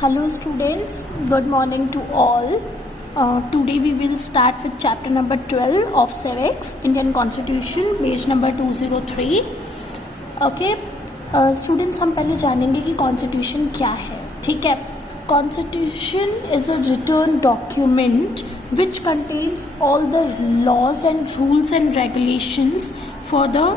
Hello students, good morning to all. Today we will start with chapter number 12 of Civics, Indian Constitution, page number 203. Okay, students हम पहले जानेंगे कि Constitution क्या है. ठीक है, Constitution is a written document which contains all the laws and rules and regulations for the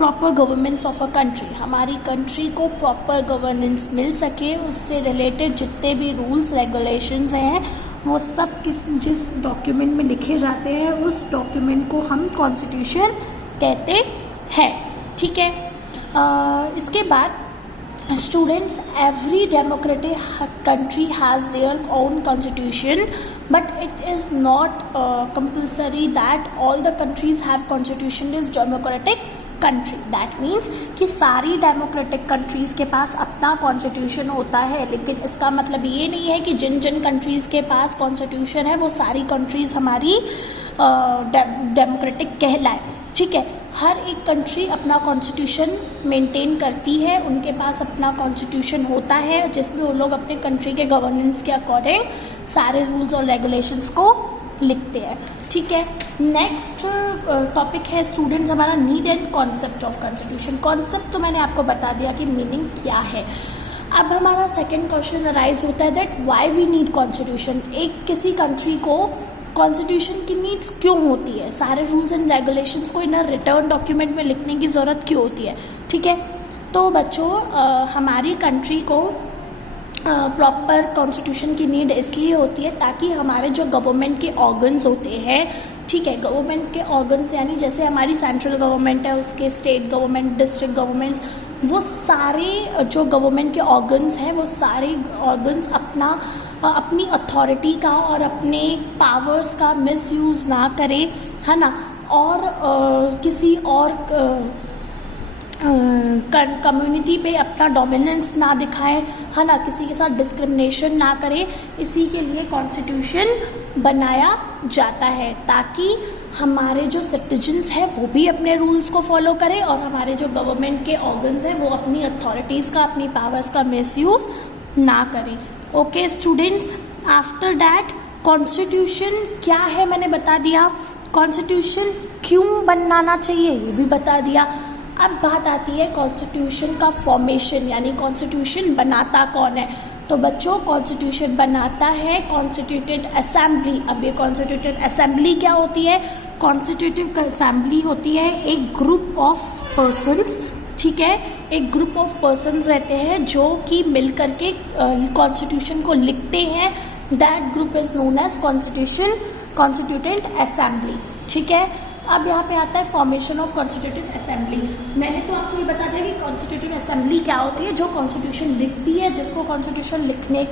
proper governance of a country. हमारी country को प्रॉपर गवर्नेंस मिल सके, उससे रिलेटेड जितने भी रूल्स रेगुलेशंस हैं वो सब जिस डॉक्यूमेंट में लिखे जाते हैं उस डॉक्यूमेंट को हम कॉन्स्टिट्यूशन कहते हैं. ठीक है, इसके बाद students, every democratic country has their own constitution, but it is not compulsory that all the countries have constitution is democratic country. That means कि सारी डेमोक्रेटिक कंट्रीज़ के पास अपना कॉन्स्टिट्यूशन होता है, लेकिन इसका मतलब ये नहीं है कि जिन जिन कंट्रीज़ के पास कॉन्स्टिट्यूशन है वो सारी कंट्रीज़ हमारी डेमोक्रेटिक कहलाए. ठीक है, हर एक कंट्री अपना कॉन्स्टिट्यूशन मेंटेन करती है, उनके पास अपना कॉन्स्टिट्यूशन होता है जिसमें वो लोग अपने कंट्री के गवर्नेंस के अकॉर्डिंग सारे रूल्स और रेगुलेशंस को लिखते हैं. ठीक है, नेक्स्ट टॉपिक है स्टूडेंट्स हमारा need and concept of constitution. Concept तो मैंने आपको बता दिया कि मीनिंग क्या है. अब हमारा सेकंड क्वेश्चन अराइज होता है that why we need constitution. एक किसी कंट्री को कॉन्स्टिट्यूशन की नीड्स क्यों होती है, सारे रूल्स एंड रेगुलेशंस को इन अ रिटर्न डॉक्यूमेंट में लिखने की ज़रूरत क्यों होती है. ठीक है, तो बच्चों हमारी कंट्री को प्रॉपर कॉन्स्टिट्यूशन की नीड इसलिए होती है ताकि हमारे जो गवर्नमेंट के ऑर्गन्स होते हैं, ठीक है, गवर्नमेंट के ऑर्गन्स यानी जैसे हमारी सेंट्रल गवर्नमेंट है, उसके स्टेट गवर्नमेंट, डिस्ट्रिक्ट गवर्नमेंट्स, वो सारे जो गवर्नमेंट के ऑर्गन्स हैं वो सारे ऑर्गन्स अपनी अथॉरिटी का और अपने पावर्स का मिसयूज़ ना करें, है ना, और किसी और कम्युनिटी पे अपना डोमिनेंस ना दिखाएं, है ना, किसी के साथ डिस्क्रिमिनेशन ना करें. इसी के लिए कॉन्स्टिट्यूशन बनाया जाता है ताकि हमारे जो सिटीजन्स हैं वो भी अपने रूल्स को फॉलो करें और हमारे जो गवर्नमेंट के ऑर्गन्स हैं वो अपनी अथॉरिटीज़ का, अपनी पावर्स का मिसयूज़ ना करें. Okay students, after that constitution क्या है मैंने बता दिया, कॉन्स्टिट्यूशन क्यों बनाना चाहिए ये भी बता दिया. अब बात आती है कॉन्स्टिट्यूशन का फॉर्मेशन, यानी कॉन्स्टिट्यूशन बनाता कौन है. तो बच्चों कॉन्स्टिट्यूशन बनाता है कॉन्स्टिट्यूटेड असेंबली. अब ये कॉन्स्टिट्यूटेड असेंबली क्या होती है, कॉन्स्टिट्यूटिव असेंबली होती है एक ग्रुप ऑफ पर्सन्स. ठीक है, एक ग्रुप ऑफ पर्सन्स रहते हैं जो कि मिल करके कॉन्स्टिट्यूशन को लिखते हैं. That group is known as constituted assembly. ठीक है, अब यहाँ पे आता है फॉर्मेशन ऑफ कॉन्स्टिट्यूटिव असेंबली. मैंने तो आपको ये बता दिया कि कॉन्स्टिट्यूटिव असेंबली क्या होती है, जो कॉन्स्टिट्यूशन लिखती है, जिसको कॉन्स्टिट्यूशन लिखने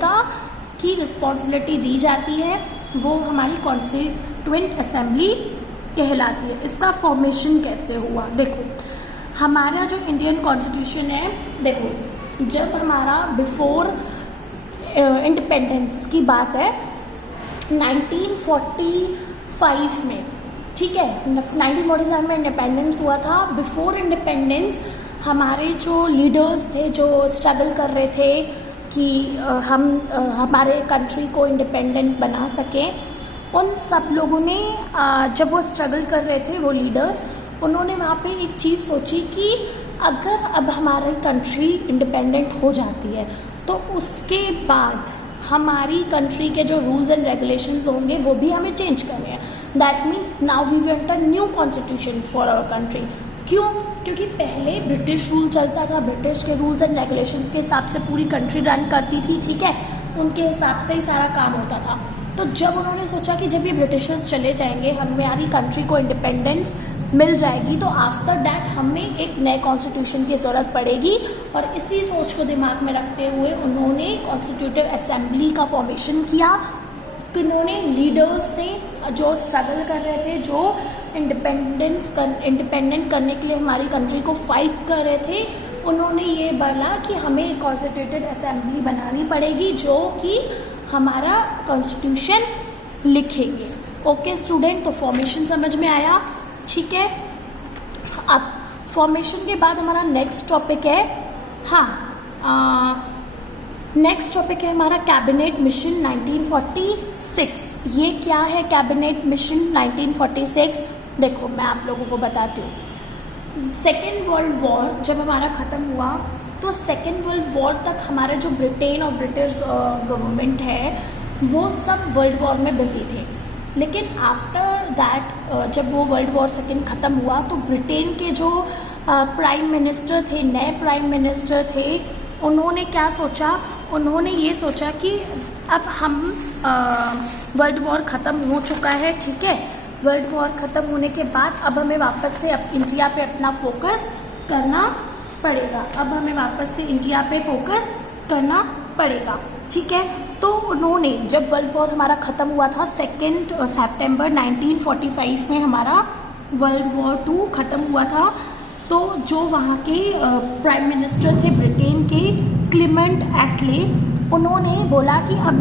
की रिस्पॉन्सिबिलिटी दी जाती है, वो हमारी कॉन्स्टिट्यूएंट असेंबली कहलाती है. इसका फॉर्मेशन कैसे हुआ, देखो हमारा जो इंडियन कॉन्स्टिट्यूशन है, देखो जब हमारा बिफोर इंडिपेंडेंस की बात है 1945 में, ठीक है, 1947 में इंडिपेंडेंस हुआ था. बिफोर इंडिपेंडेंस हमारे जो लीडर्स थे जो स्ट्रगल कर रहे थे कि हम हमारे कंट्री को इंडिपेंडेंट बना सकें, उन सब लोगों ने जब वो स्ट्रगल कर रहे थे वो लीडर्स, उन्होंने वहाँ पे एक चीज़ सोची कि अगर अब हमारी कंट्री इंडिपेंडेंट हो जाती है तो उसके बाद हमारी कंट्री के जो रूल्स एंड रेगुलेशंस होंगे वो भी हमें चेंज करने हैं. That means now we want a new constitution for our country. क्यों, क्योंकि पहले ब्रिटिश रूल चलता था, ब्रिटिश के रूल्स एंड रेगुलेशंस के हिसाब से पूरी कंट्री रन करती थी. ठीक है, उनके हिसाब से ही सारा काम होता था. तो जब उन्होंने सोचा कि जब ये ब्रिटिशर्स चले जाएंगे, हमारी कंट्री को इंडिपेंडेंस मिल जाएगी, तो आफ्टर दैट हमें एक नए कॉन्स्टिट्यूशन की ज़रूरत पड़ेगी. और इसी सोच को दिमाग में रखते हुए उन्होंने कॉन्स्टिट्यूटिव असेंबली का फॉर्मेशन किया. किन्होंने, लीडर्स थे जो स्ट्रगल कर रहे थे, जो इंडिपेंडेंट करने के लिए हमारी कंट्री को फाइट कर रहे थे, उन्होंने ये बोला कि हमें एक कॉन्स्टिट्यूटेड असेंबली बनानी पड़ेगी जो कि हमारा कॉन्स्टिट्यूशन लिखेंगे. ओके स्टूडेंट, तो फॉर्मेशन समझ में आया. ठीक है, अब फॉर्मेशन के बाद हमारा नेक्स्ट टॉपिक है, हाँ नेक्स्ट टॉपिक है हमारा कैबिनेट मिशन 1946। ये क्या है कैबिनेट मिशन 1946? देखो मैं आप लोगों को बताती हूँ। सेकेंड वर्ल्ड वॉर जब हमारा ख़त्म हुआ तो सेकेंड वर्ल्ड वॉर तक हमारे जो ब्रिटेन और ब्रिटिश गवर्नमेंट है वो सब वर्ल्ड वॉर में बिजी थे। लेकिन आफ्टर दैट जब वो वर्ल्ड वॉर सेकेंड ख़त्म हुआ तो ब्रिटेन के जो प्राइम मिनिस्टर थे, नए प्राइम मिनिस्टर थे, उन्होंने क्या सोचा? उन्होंने ये सोचा कि अब हम वर्ल्ड वॉर ख़त्म हो चुका है, ठीक है, वर्ल्ड वॉर ख़त्म होने के बाद अब हमें वापस से अब इंडिया पे अपना फोकस करना पड़ेगा। अब हमें वापस से इंडिया पे फोकस करना पड़ेगा, ठीक है। तो उन्होंने जब वर्ल्ड वॉर हमारा ख़त्म हुआ था 2 सितंबर 1945 में हमारा वर्ल्ड वॉर 2 ख़त्म हुआ था, तो जो वहाँ के प्राइम मिनिस्टर थे ब्रिटेन के क्लेमेंट एटले, उन्होंने बोला कि अब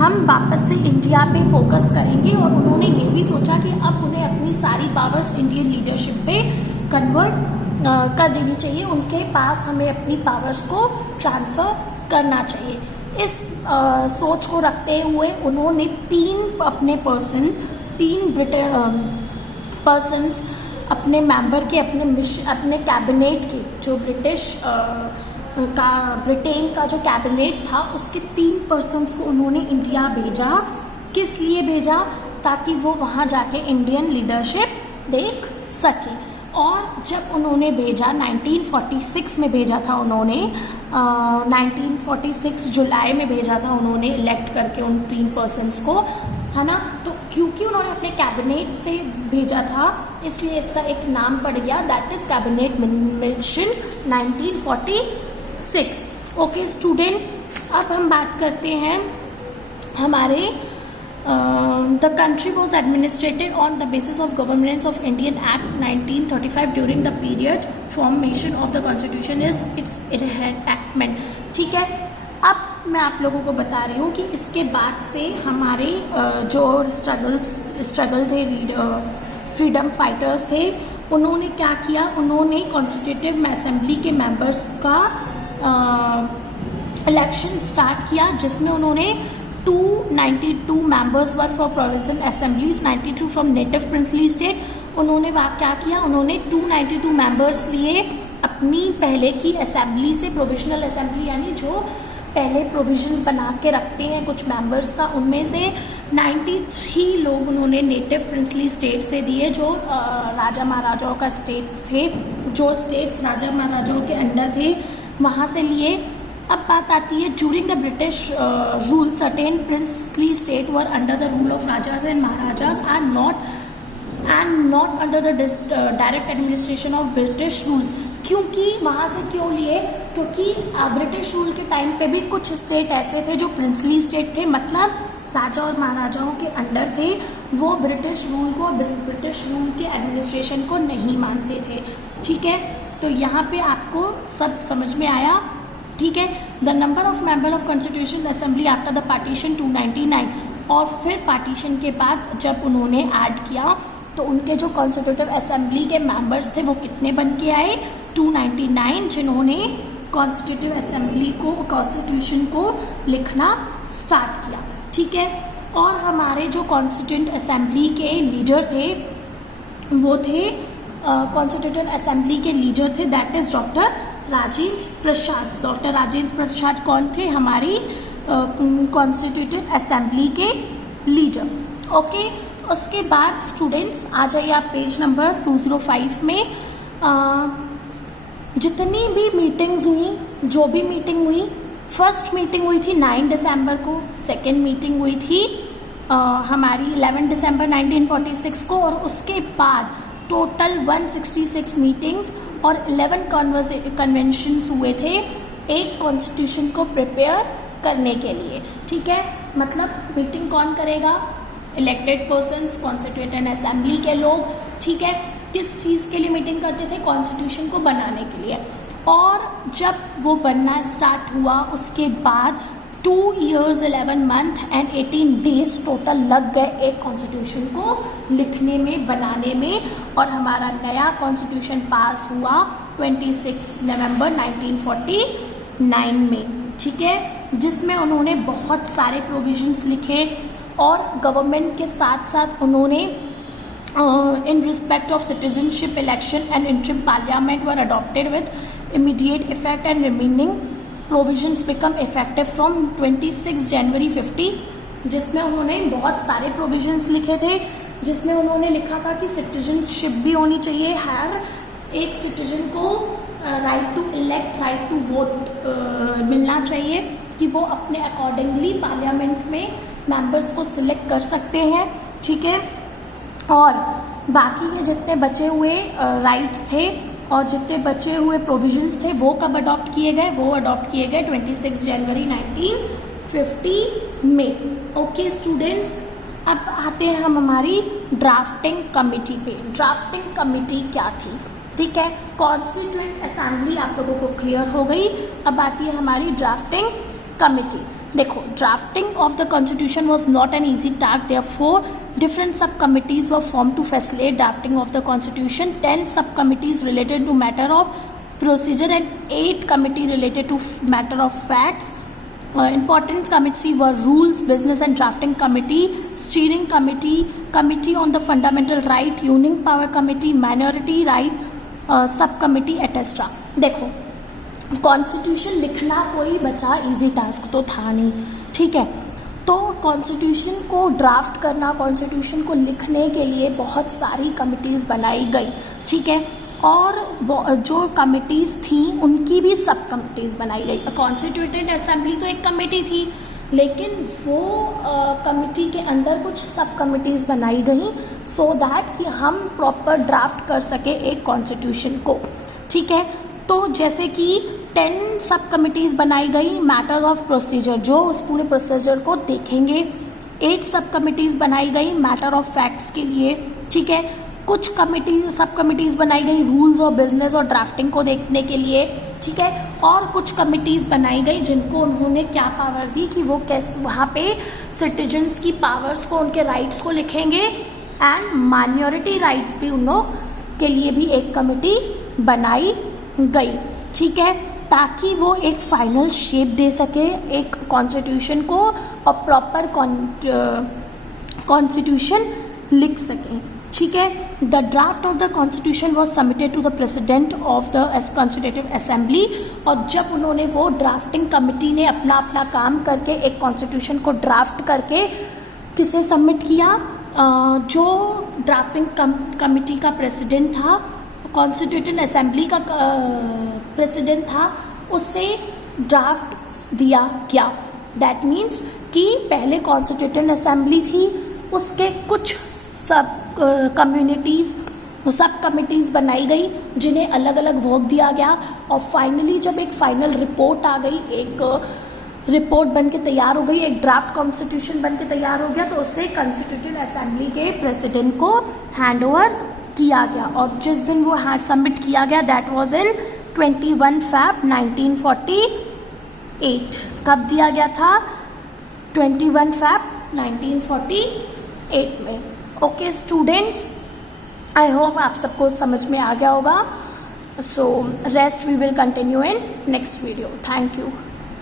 हम वापस से इंडिया पे फोकस करेंगे और उन्होंने ये भी सोचा कि अब उन्हें अपनी सारी पावर्स इंडियन लीडरशिप पे कन्वर्ट कर देनी चाहिए। उनके पास हमें अपनी पावर्स को ट्रांसफ़र करना चाहिए। इस सोच को रखते हुए उन्होंने तीन पर्सन्स अपने मेंबर के अपने कैबिनेट के जो ब्रिटेन का जो कैबिनेट था उसके 3 पर्सन्स को उन्होंने इंडिया भेजा। किस लिए भेजा? ताकि वो वहाँ जाके इंडियन लीडरशिप देख सके। और जब उन्होंने भेजा 1946 में भेजा था उन्होंने 1946 जुलाई में भेजा था उन्होंने इलेक्ट करके उन 3 पर्सन्स को, है ना। तो क्योंकि उन्होंने अपने कैबिनेट से भेजा था इसलिए इसका एक नाम पड़ गया, that is cabinet mission 1946। Okay student, अब हम बात करते हैं हमारे the country was administrated on the basis of Governments of Indian Act 1935 during the period formation of the constitution is its enactment, ठीक है। अब मैं आप लोगों को बता रही हूँ कि इसके बाद से हमारे जो स्ट्रगल थे फ्रीडम फाइटर्स थे, उन्होंने क्या किया? उन्होंने कॉन्स्टिट्यूटिव असेंबली के मेंबर्स का इलेक्शन स्टार्ट किया, जिसमें उन्होंने 292 members were for provincial assemblies, 92 from native princely state। उन्होंने क्या किया? उन्होंने 292 मेंबर्स लिए अपनी पहले की असेंबली से, प्रोविजनल असेंबली यानी जो पहले प्रोविजंस बना के रखते हैं कुछ मेंबर्स का, उनमें से 93 लोग उन्होंने नेटिव प्रिंसली स्टेट से दिए, जो राजा महाराजाओं का स्टेट थे, जो स्टेट्स राजा महाराजाओं के अंडर थे वहाँ से लिए। अब बात आती है during the British rule certain princely state were under the rule of rajas and maharajas and not under the direct administration of British rules. क्योंकि वहाँ से क्यों लिए? क्योंकि ब्रिटिश रूल के टाइम पे भी कुछ स्टेट ऐसे थे जो प्रिंसली स्टेट थे, मतलब राजा और महाराजाओं के अंडर थे, वो ब्रिटिश रूल के एडमिनिस्ट्रेशन को नहीं मानते थे, ठीक है। तो यहाँ पे आपको सब समझ में आया, ठीक है। The number of member of constitution assembly after the partition 299, और फिर पार्टीशन के बाद जब उन्होंने ऐड किया तो उनके जो कॉन्स्टिट्यूटिव असेंबली के मेंबर्स थे वो कितने बन के आए? 299, जिन्होंने कॉन्स्टिट्यूशन को लिखना स्टार्ट किया, ठीक है। और हमारे जो कॉन्स्टिट्यूंट असेंबली के लीडर थे वो थे कॉन्स्टिट्यूंट असेंबली के लीडर थे that is doctor Rajendra Prasad. Doctor Rajendra Prasad कौन थे? हमारी कॉन्स्टिट्यूटेड असेंबली के लीडर। ओके, उसके बाद स्टूडेंट्स आ जाइए आप पेज नंबर 205 में। जितनी भी मीटिंग्स हुई, जो भी मीटिंग हुई, फर्स्ट मीटिंग हुई थी 9 दिसंबर को, सेकेंड मीटिंग हुई थी हमारी 11 दिसंबर 1946 को, और उसके बाद टोटल 166 मीटिंग्स और 11 कन्वेंशंस हुए थे एक कॉन्स्टिट्यूशन को प्रिपेयर करने के लिए, ठीक है। मतलब मीटिंग कौन करेगा? इलेक्टेड पर्सन्स, कॉन्स्टिट्यूएंट असेंबली के लोग, ठीक है। किस चीज़ के लिए मीटिंग करते थे? कॉन्स्टिट्यूशन को बनाने के लिए। और जब वो बनना स्टार्ट हुआ उसके बाद 2 years 11 month and 18 days total लग गए एक कॉन्स्टिट्यूशन को लिखने में, बनाने में, और हमारा नया कॉन्स्टिट्यूशन पास हुआ 26 नवंबर 1949 में, ठीक है। जिसमें उन्होंने बहुत सारे प्रोविजंस लिखे और गवर्नमेंट के साथ साथ उन्होंने in respect of citizenship election and interim parliament were adopted with immediate effect and remaining provisions become effective from 26 January 50, जिसमें उन्होंने बहुत सारे प्रोविजंस लिखे थे, जिसमें उन्होंने लिखा था कि सिटीजनशिप भी होनी चाहिए, हर एक सिटीजन को right to elect, right to vote मिलना चाहिए कि वो अपने अकॉर्डिंगली पार्लियामेंट में मेंबर्स को सिलेक्ट कर सकते हैं, ठीक है। और बाकी के जितने बचे हुए राइट्स थे और जितने बचे हुए प्रोविजंस थे वो कब अडॉप्ट किए गए, वो अडॉप्ट किए गए 26 जनवरी 1950 में। ओके स्टूडेंट्स, अब आते हैं हम हमारी ड्राफ्टिंग कमेटी पे। ड्राफ्टिंग कमेटी क्या थी, ठीक है। कॉन्स्टिट्यूएंट असेंबली आप लोगों को क्लियर हो गई, अब आती है हमारी ड्राफ्टिंग कमेटी। देखो, drafting of the constitution was not an easy task, therefore different subcommittees were formed to facilitate drafting of the constitution. 10 subcommittees related to matter of procedure and 8 committee related to matter of facts. Important committees were rules, business and drafting committee, steering committee, committee on the fundamental right, union power committee, minority right subcommittee etc. देखो, constitution लिखना कोई बचा easy task तो था नहीं, ठीक है। तो कॉन्स्टिट्यूशन को ड्राफ्ट करना, कॉन्स्टिट्यूशन को लिखने के लिए बहुत सारी कमिटीज़ बनाई गई, ठीक है। और जो कमिटीज़ थी उनकी भी सब कमिटीज़ बनाई गई। कॉन्स्टिट्यूएंट असेंबली तो एक कमेटी थी, लेकिन वो कमेटी के अंदर कुछ सब कमिटीज़ बनाई गई सो दैट कि हम प्रॉपर ड्राफ्ट कर सके एक कॉन्स्टिट्यूशन को, ठीक है। तो जैसे कि 10 सब कमिटीज़ बनाई गई मैटर्स ऑफ प्रोसीजर, जो उस पूरे प्रोसीजर को देखेंगे। 8 सब कमिटीज़ बनाई गई मैटर ऑफ फैक्ट्स के लिए, ठीक है। कुछ सब कमिटीज़ बनाई गई रूल्स और बिजनेस और ड्राफ्टिंग को देखने के लिए, ठीक है। और कुछ कमिटीज़ बनाई गई जिनको उन्होंने क्या पावर दी कि वो कैसे वहाँ पे सिटीजन्स की पावर्स को, उनके राइट्स को लिखेंगे एंड माइनॉरिटी राइट्स भी उन लोग के लिए भी एक कमेटी बनाई गई, ठीक है, ताकि वो एक फाइनल शेप दे सके एक कॉन्स्टिट्यूशन को और प्रॉपर कॉन्स्टिट्यूशन लिख सके, ठीक है। The draft of the constitution was submitted to the president of the constitutive assembly. और जब उन्होंने वो ड्राफ्टिंग कमेटी ने अपना अपना काम करके एक कॉन्स्टिट्यूशन को ड्राफ्ट करके किसे सबमिट किया, जो ड्राफ्टिंग कमेटी का प्रेसिडेंट था, कॉन्स्टिट्यूटेंट असेंबली का प्रेसिडेंट था, उससे ड्राफ्ट दिया गया। दैट मीन्स कि पहले कॉन्स्टिट्यूटेंट असेंबली थी, उसके कुछ सब कमिटीज़ बनाई गई जिन्हें अलग अलग वर्क दिया गया। और फाइनली जब एक फाइनल रिपोर्ट आ गई, एक रिपोर्ट बन के तैयार हो गई, एक ड्राफ्ट कॉन्स्टिट्यूशन बन के तैयार हो गया, तो उसे कॉन्स्टिट्यूटेंट असेंबली के प्रेसिडेंट को हैंड ओवर किया गया। और जिस दिन वो सबमिट किया गया दैट वाज इन 21 Feb 1948। कब दिया गया था? 21 Feb 1948 में। ओके स्टूडेंट्स, आई होप आप सबको समझ में आ गया होगा। So rest we will continue in next video. Thank you.